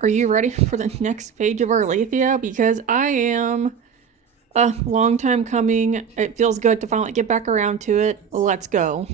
Are you ready for the next page of Arlathia? Because I am. A long time coming. It feels good to finally get back around to it. Let's go.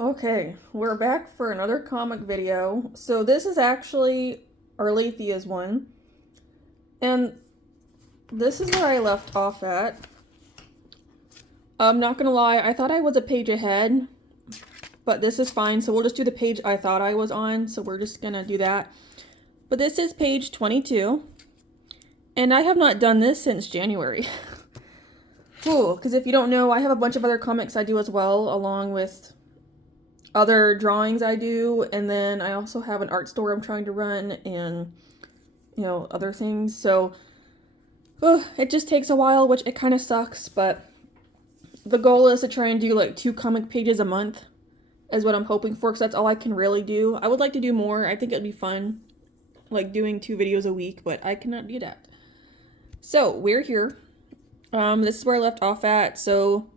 Okay, we're back for another comic video. So this is actually Arlathia's one. And this is where I left off at. I'm not gonna lie, I thought I was a page ahead. But this is fine, so we'll just do the page I thought I was on. So we're just gonna do that. But this is page 22. And I have not done this since January. Cool, because if you don't know, I have a bunch of other comics I do as well, along with other drawings I do, and then I also have an art store I'm trying to run, and, other things, so, it just takes a while, which it kind of sucks, but the goal is to try and do, like, 2 comic pages a month, is what I'm hoping for, because that's all I can really do. I would like to do more. I think it'd be fun, like, doing 2 videos a week, but I cannot do that. So, we're here. This is where I left off at, so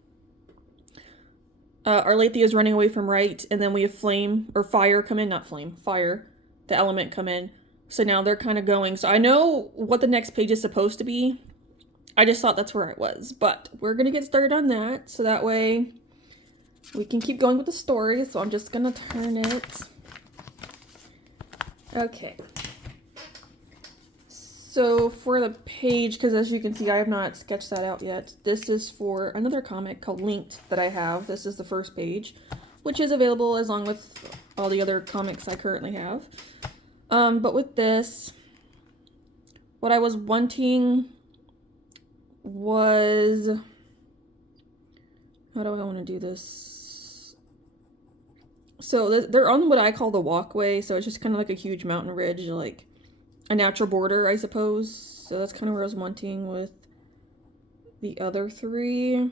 Arlathia is running away from Right, and then we have Fire come in, not Flame, Fire, the element come in. So now they're kind of going. So I know what the next page is supposed to be. I just thought that's where I was, but we're going to get started on that, so that way we can keep going with the story. So I'm just going to turn it. Okay. So for the page, because as you can see, I have not sketched that out yet. This is for another comic called Linked that I have. This is the first page, which is available along with all the other comics I currently have. But with this, what I was wanting was, how do I want to do this? So they're on what I call the walkway, so it's just kind of like a huge mountain ridge, like a natural border, I suppose. So that's kind of where I was wanting with the other 3. And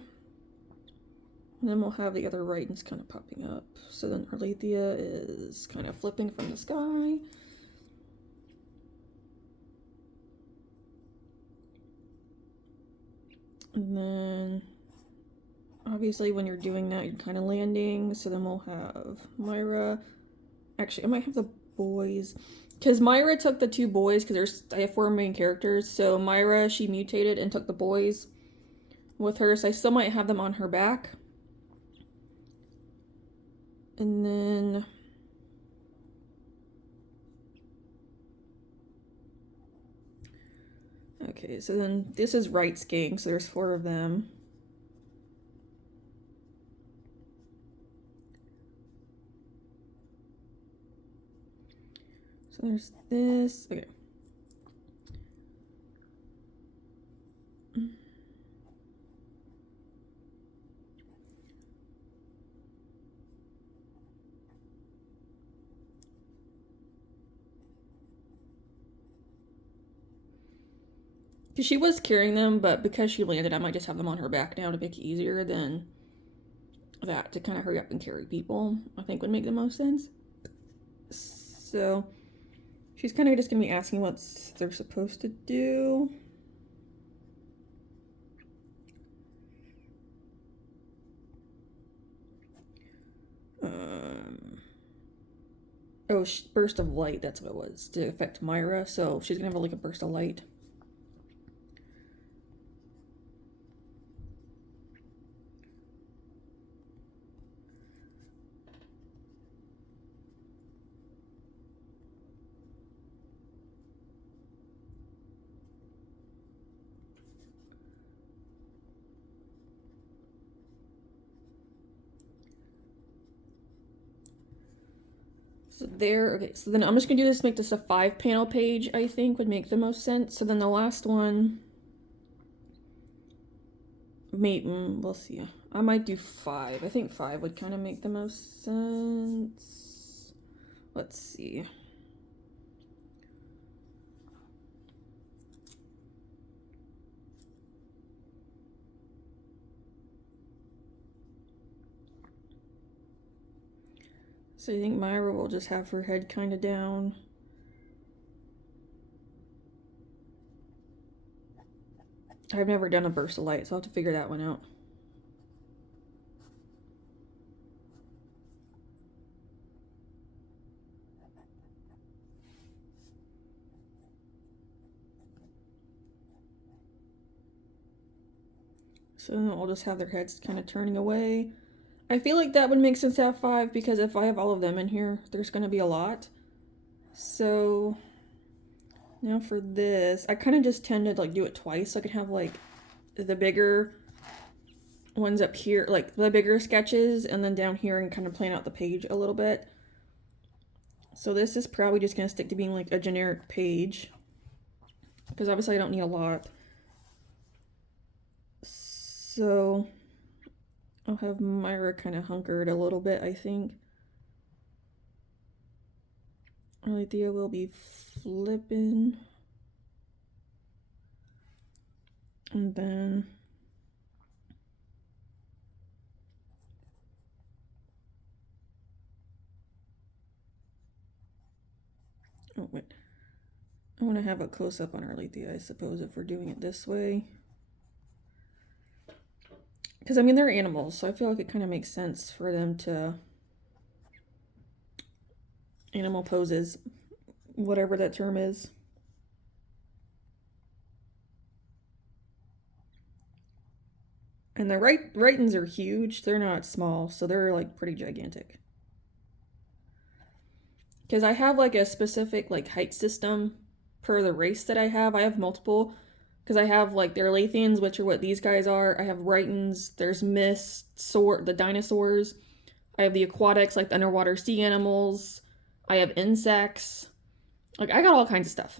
then we'll have the other writings kind of popping up. So then Arlathia is kind of flipping from the sky. And then, obviously, when you're doing that, you're kind of landing. So then we'll have Myra. Actually, I might have the boys. Because Myra took the 2 boys, because I have 4 main characters. So Myra, she mutated and took the boys with her. So I still might have them on her back. And then okay, so then this is Right's gang, so there's 4 of them. So there's this. Okay. Because she was carrying them, but because she landed, I might just have them on her back now to make it easier than that, to kind of hurry up and carry people, I think would make the most sense. So she's kind of just going to be asking what they're supposed to do. Oh, burst of light, that's what it was, to affect Myra, so she's going to have like a burst of light. So there, okay, so then I'm just gonna do this, make this a 5-panel page, I think would make the most sense. So then the last one, we'll see. I might do 5. I think 5 would kind of make the most sense. Let's see. So I think Myra will just have her head kind of down. I've never done a burst of light, so I'll have to figure that one out. So I'll just have their heads kind of turning away. I feel like that would make sense to have 5 because if I have all of them in here, there's going to be a lot. So now for this, I kind of just tend to like do it twice so I can have like the bigger ones up here, like the bigger sketches, and then down here and kind of plan out the page a little bit. So this is probably just going to stick to being like a generic page because obviously I don't need a lot. So I'll have Myra kind of hunkered a little bit, I think. Arlathia will be flipping. And then oh wait. I want to have a close-up on Arlathia, I suppose, if we're doing it this way. Because, I mean, they're animals, so I feel like it kind of makes sense for them to animal poses, whatever that term is. And the Rhytons are huge. They're not small, so they're like pretty gigantic. Because I have like a specific like height system per the race that I have. I have multiple. Because I have like the Arlathians, which are what these guys are. I have Rhytons. There's Mist, the dinosaurs. I have the aquatics, like the underwater sea animals. I have insects. Like I got all kinds of stuff.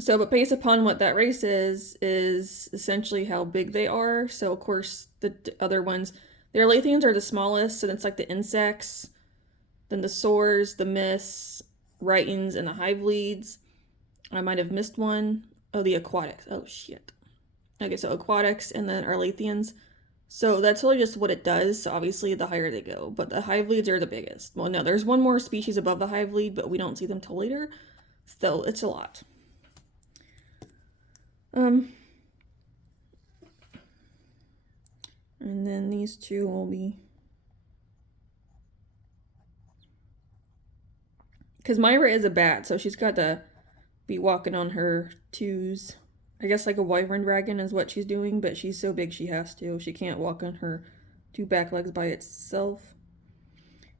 So, but based upon what that race is essentially how big they are. So, of course, the other ones, the Arlathians are the smallest. So, that's like the insects, then the soars, the mists, Rhytons, and the hive leads. I might have missed one. Oh, the aquatics. Oh, shit. Okay, so aquatics and then Arlathians. So, that's really just what it does. So, obviously, the higher they go. But the hive leads are the biggest. Well, no, there's one more species above the hive lead, but we don't see them till later. So, it's a lot. And then these two will be, because Myra is a bat, so she's got to be walking on her twos. I guess like a wyvern dragon is what she's doing, but she's so big she has to. She can't walk on her 2 back legs by itself.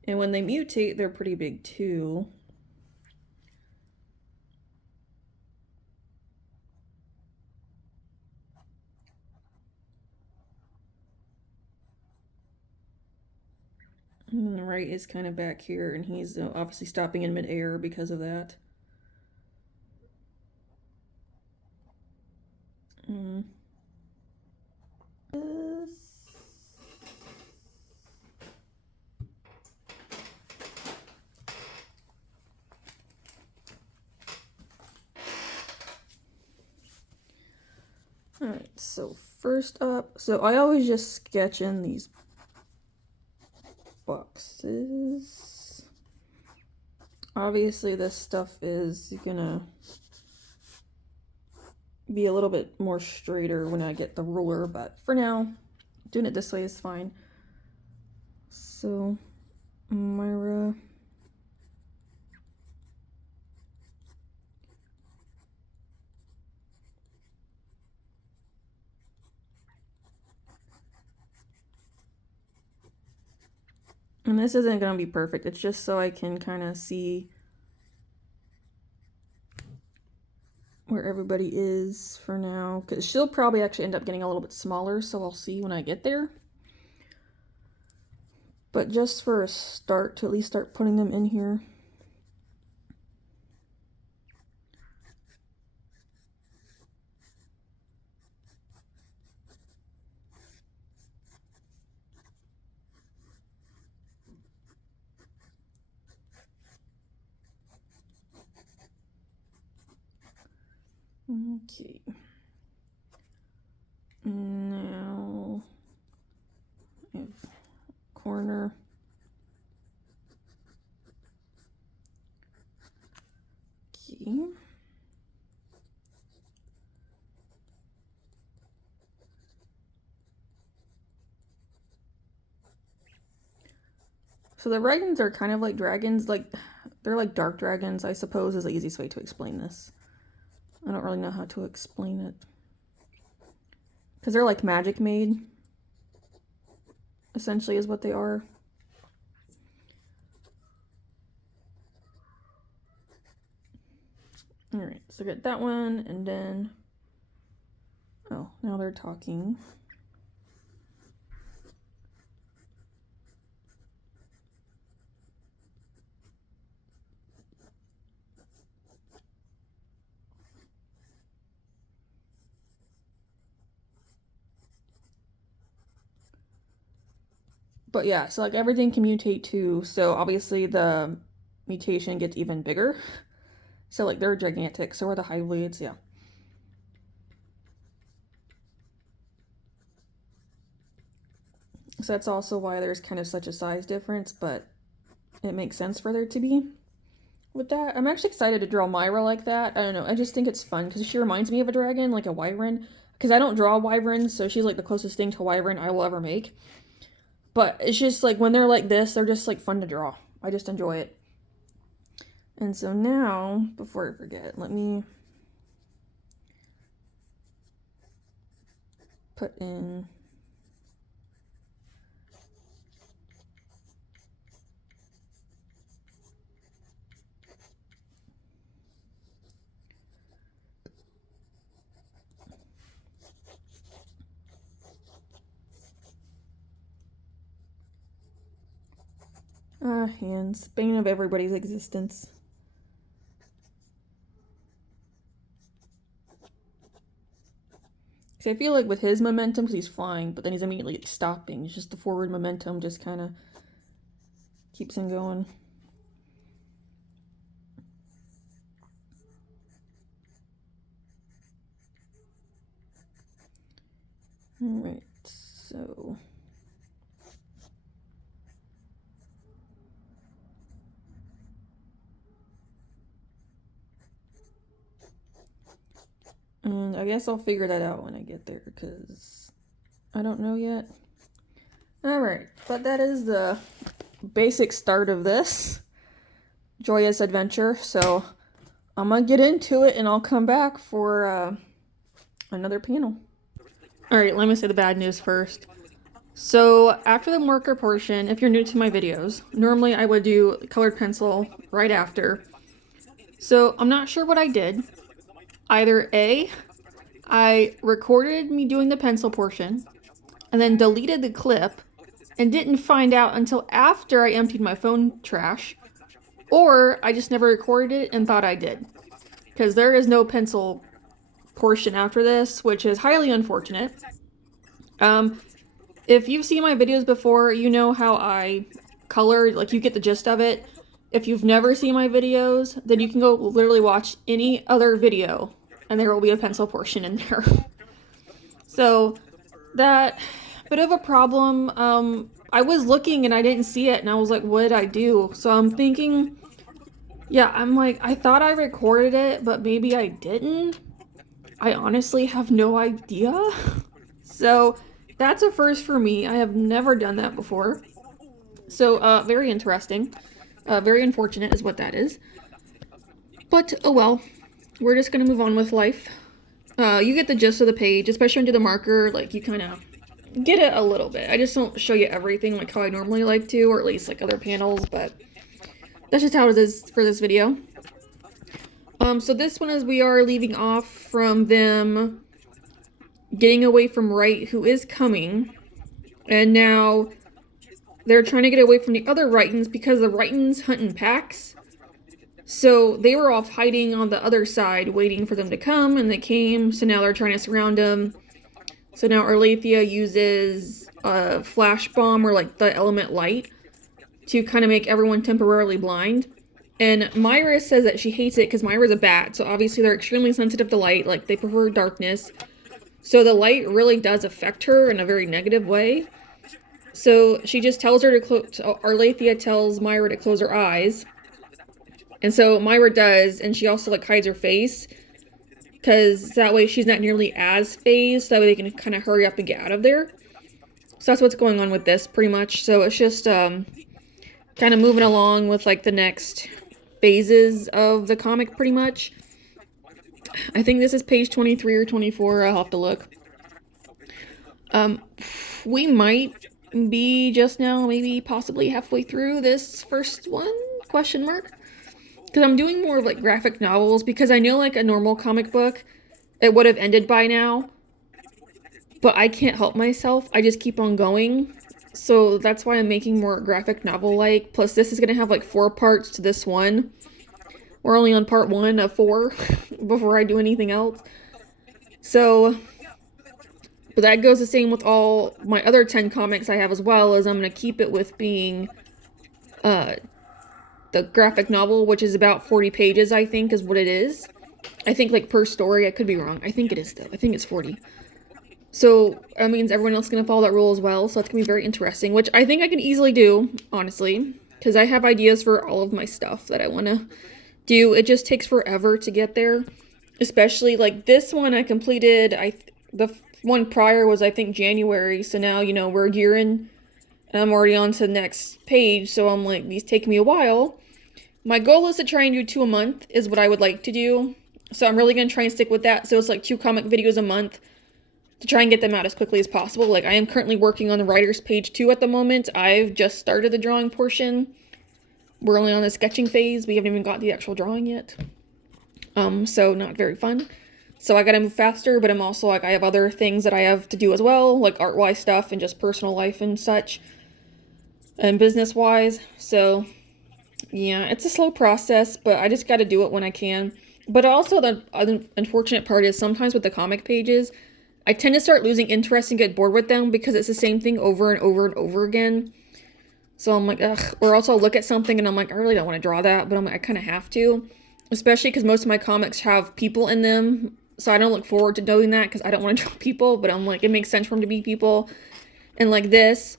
And when they mutate, they're pretty big too. And then the right is kind of back here, and he's obviously stopping in midair because of that. Alright, so first up, so I always just sketch in these boxes. Obviously this stuff is gonna be a little bit more straighter when I get the ruler, but for now, doing it this way is fine. So, Myra. And this isn't going to be perfect. It's just so I can kind of see where everybody is for now. Because she'll probably actually end up getting a little bit smaller, so I'll see when I get there. But just for a start, to at least start putting them in here. Okay. Now I have corner. Okay. So the Rhytons are kind of like dragons, like they're like dark dragons, I suppose is the easiest way to explain this. I don't really know how to explain it. because they're like magic made, essentially is what they are. Alright, so get that one, and then, oh, now they're talking. But yeah, so like everything can mutate too, so obviously the mutation gets even bigger. So like they're gigantic, so are the Hiveblades, yeah. So that's also why there's kind of such a size difference, but it makes sense for there to be with that. I'm actually excited to draw Myra like that. I don't know, I just think it's fun because she reminds me of a dragon, like a wyvern. Because I don't draw wyverns, so she's like the closest thing to wyvern I will ever make. But it's just like when they're like this, they're just like fun to draw. I just enjoy it. And so now, before I forget, let me put in hands, bane of everybody's existence. I feel like with his momentum, because he's flying, but then he's immediately stopping. It's just the forward momentum just kind of keeps him going. Alright, so... And I guess I'll figure that out when I get there, because I don't know yet. Alright, but that is the basic start of this joyous adventure, so I'm gonna get into it and I'll come back for another panel. Alright, let me say the bad news first. So after the marker portion, if you're new to my videos, normally I would do colored pencil right after. So I'm not sure what I did. Either A, I recorded me doing the pencil portion and then deleted the clip and didn't find out until after I emptied my phone trash, or I just never recorded it and thought I did. Because there is no pencil portion after this, which is highly unfortunate. If you've seen my videos before, you know how I color, like you get the gist of it. If you've never seen my videos, then you can go literally watch any other video and there will be a pencil portion in there. So that bit of a problem. I was looking and I didn't see it and I was like, what did I do? So I'm thinking, yeah, I'm like, I thought I recorded it, but maybe I didn't. I honestly have no idea. So that's a first for me. I have never done that before. So very interesting. Very unfortunate is what that is. But oh well, we're just gonna move on with life. You get the gist of the page, especially under the marker, like you kind of get it a little bit. I just don't show you everything like how I normally like to, or at least like other panels, but that's just how it is for this video. So this one is we are leaving off from them getting away from Wright, who is coming, and now they're trying to get away from the other Wrightons because the Wrightons hunt in packs. So they were off hiding on the other side, waiting for them to come, and they came, so now they're trying to surround them. So now Arlathia uses a flash bomb, or like the element light, to kind of make everyone temporarily blind. And Myra says that she hates it because Myra's a bat, so obviously they're extremely sensitive to light, like they prefer darkness. So the light really does affect her in a very negative way. So she just tells her to close, Arlathia tells Myra to close her eyes. And so Myra does, and she also like hides her face, because that way she's not nearly as phased, that way they can kind of hurry up and get out of there. So that's what's going on with this, pretty much. So it's just kind of moving along with like the next phases of the comic, pretty much. I think this is page 23 or 24, I'll have to look. We might be just now, maybe possibly halfway through this first one, question mark. Because I'm doing more of like graphic novels, because I know like a normal comic book, it would have ended by now. But I can't help myself. I just keep on going. So that's why I'm making more graphic novel-like. Plus this is going to have like 4 parts to this one. We're only on part 1 of 4 before I do anything else. So, but that goes the same with all my other 10 comics I have as well, as I'm going to keep it with being the graphic novel, which is about 40 pages, I think, is what it is. I think like per story. I could be wrong. I think it is though. I think it's 40. So that means everyone else is going to follow that rule as well. So that's going to be very interesting, which I think I can easily do, honestly, because I have ideas for all of my stuff that I want to do. It just takes forever to get there, especially like this one I completed. The one prior was, I think, January. So now, you know, we're a year in and I'm already on to the next page. So I'm like, these take me a while. My goal is to try and do 2 a month is what I would like to do. So I'm really going to try and stick with that. So it's like 2 comic videos a month, to try and get them out as quickly as possible. Like, I am currently working on the writer's page 2 at the moment. I've just started the drawing portion. We're only on the sketching phase. We haven't even got the actual drawing yet. So not very fun. So I gotta move faster, but I'm also like, I have other things that I have to do as well, like art-wise stuff and just personal life and such, and business-wise. So yeah, it's a slow process, but I just gotta do it when I can. But also the unfortunate part is sometimes with the comic pages, I tend to start losing interest and get bored with them because it's the same thing over and over and over again. So I'm like, ugh. Or else I'll look at something and I'm like, I really don't want to draw that, but I'm like, I kind of have to. Especially because most of my comics have people in them. So I don't look forward to doing that because I don't want to draw people, but I'm like, it makes sense for them to be people. And like this,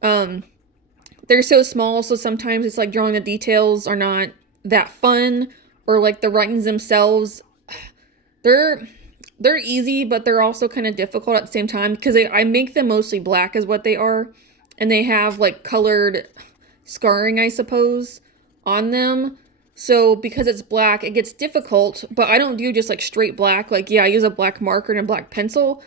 they're so small, so sometimes it's like drawing the details are not that fun, or like the writings themselves, they're easy, but they're also kind of difficult at the same time because I make them mostly black is what they are. And they have like colored scarring, I suppose, on them. So because it's black, it gets difficult, but I don't do just like straight black. Like, yeah, I use a black marker and a black pencil,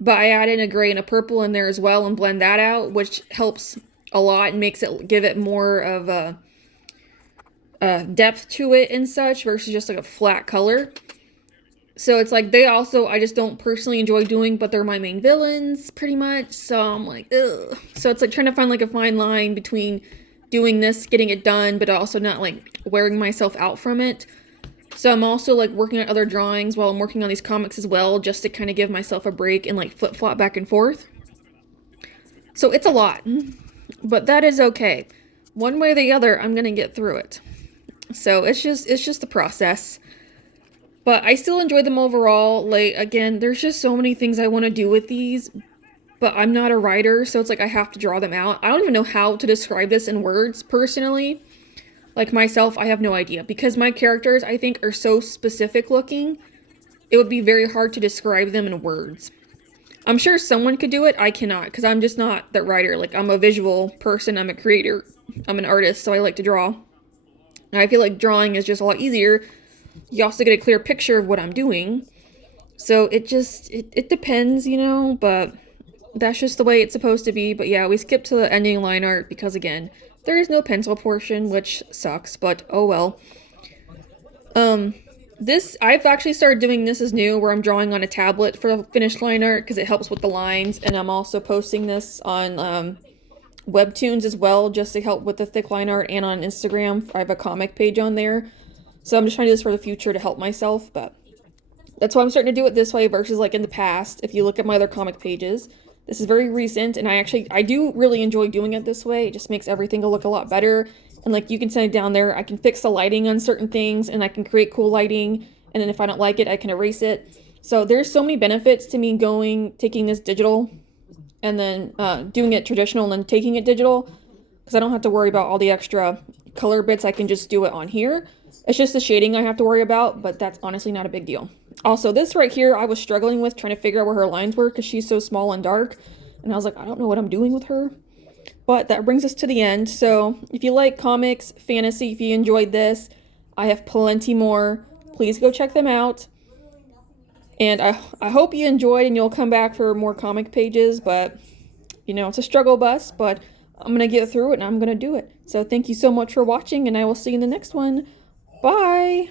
but I add in a gray and a purple in there as well and blend that out, which helps a lot and makes it give it more of a depth to it and such versus just like a flat color. So it's like they also, I just don't personally enjoy doing, but they're my main villains pretty much. So I'm like, ugh. So it's like trying to find like a fine line between doing this, getting it done, but also not like wearing myself out from it. So I'm also like working on other drawings while I'm working on these comics as well, just to kind of give myself a break and like flip-flop back and forth. So it's a lot, but that is okay. One way or the other, I'm gonna get through it. So it's just the process. But I still enjoy them overall. Like, again, there's just so many things I want to do with these, but I'm not a writer, so it's like I have to draw them out. I don't even know how to describe this in words, personally. Like, myself, I have no idea. Because my characters, I think, are so specific looking, it would be very hard to describe them in words. I'm sure someone could do it. I cannot, because I'm just not that writer. Like, I'm a visual person. I'm a creator. I'm an artist, so I like to draw. And I feel like drawing is just a lot easier. You also get a clear picture of what I'm doing. So it depends, you know, but that's just the way it's supposed to be. But yeah, we skipped to the ending line art because, again, there is no pencil portion, which sucks, but oh well. I've actually started doing this as new, where I'm drawing on a tablet for the finished line art because it helps with the lines, and I'm also posting this on Webtoons as well, just to help with the thick line art, and on Instagram. I have a comic page on there. So I'm just trying to do this for the future to help myself, but that's why I'm starting to do it this way versus like in the past. If you look at my other comic pages, this is very recent, and I do really enjoy doing it this way. It just makes everything look a lot better. And like you can send it down there, I can fix the lighting on certain things, and I can create cool lighting, and then if I don't like it, I can erase it. So there's so many benefits to me taking this digital, and then doing it traditional and then taking it digital, because I don't have to worry about all the extra color bits. I can just do it on here. It's just the shading I have to worry about, but that's honestly not a big deal. Also, this right here, I was struggling with trying to figure out where her lines were because she's so small and dark. And I was like, I don't know what I'm doing with her. But that brings us to the end. So if you like comics, fantasy, if you enjoyed this, I have plenty more. Please go check them out. And I hope you enjoyed and you'll come back for more comic pages, but you know, it's a struggle bus, but I'm going to get through it and I'm going to do it. So thank you so much for watching, and I will see you in the next one. Bye!